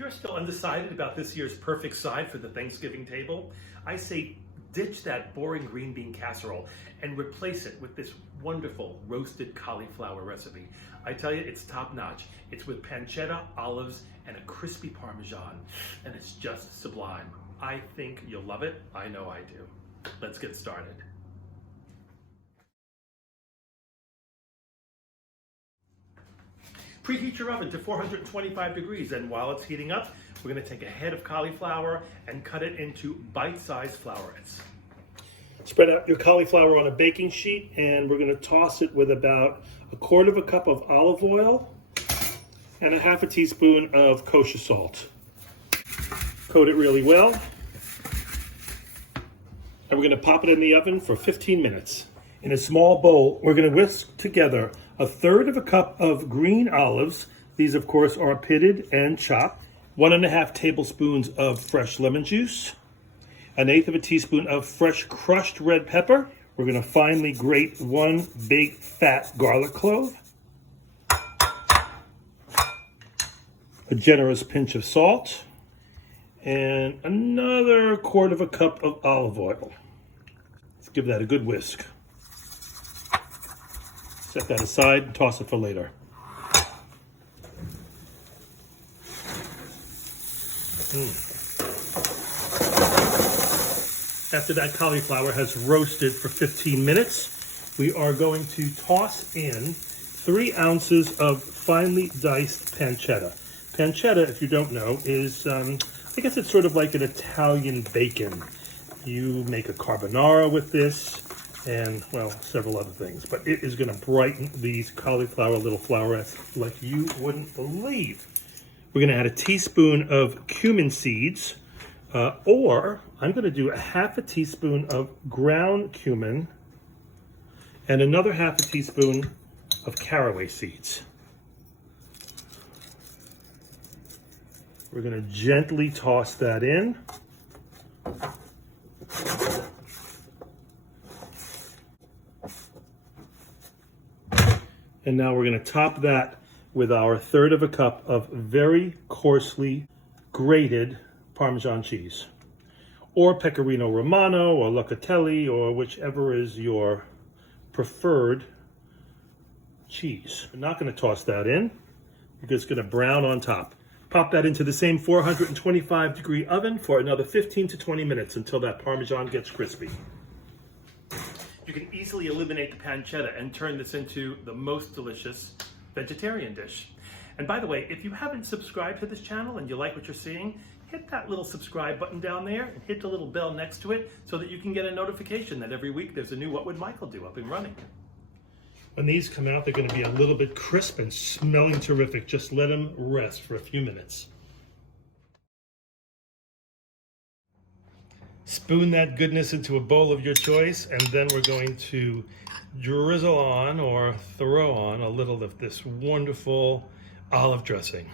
you're still undecided about this year's perfect side for the Thanksgiving table, I say ditch that boring green bean casserole and replace it with this wonderful roasted cauliflower recipe. I tell you, it's top notch. It's with pancetta, olives, and a crispy Parmesan, and it's just sublime. I think you'll love it. I know I do. Let's get started. Preheat your oven to 425 degrees, and while it's heating up, we're going to take a head of cauliflower and cut it into bite-sized flowerets. Spread out your cauliflower on a baking sheet, and we're going to toss it with about 1/4 cup of olive oil and 1/2 teaspoon of kosher salt. Coat it really well, and we're going to pop it in the oven for 15 minutes. In a small bowl, we're going to whisk together 1/3 cup of green olives. These, of course, are pitted and chopped. 1½ tablespoons of fresh lemon juice. 1/8 teaspoon of fresh crushed red pepper. We're going to finely grate 1 big fat garlic clove. A generous pinch of salt. And another 1/4 cup of olive oil. Let's give that a good whisk. Set that aside and toss it for later. After that cauliflower has roasted for 15 minutes, we are going to toss in 3 ounces of finely diced pancetta. Pancetta, if you don't know, is, I guess it's sort of like an Italian bacon. You make a carbonara with this, and, well, several other things. But it is going to brighten these cauliflower little flowerets like you wouldn't believe. We're going to add a teaspoon of cumin seeds, or I'm going to do 1/2 teaspoon of ground cumin and another 1/2 teaspoon of caraway seeds. We're going to gently toss that in. And now we're going to top that with our 1/3 cup of very coarsely grated Parmesan cheese, or Pecorino Romano, or Locatelli, or whichever is your preferred cheese. We're not going to toss that in because it's going to brown on top. Pop that into the same 425 degree oven for another 15 to 20 minutes until that Parmesan gets crispy. You can easily eliminate the pancetta and turn this into the most delicious vegetarian dish. And by the way, if you haven't subscribed to this channel and you like what you're seeing, hit that little subscribe button down there and hit the little bell next to it so that you can get a notification that every week there's a new What Would Michael Do up and running. When these come out, they're going to be a little bit crisp and smelling terrific. Just let them rest for a few minutes. Spoon that goodness into a bowl of your choice, and then we're going to drizzle on or throw on a little of this wonderful olive dressing.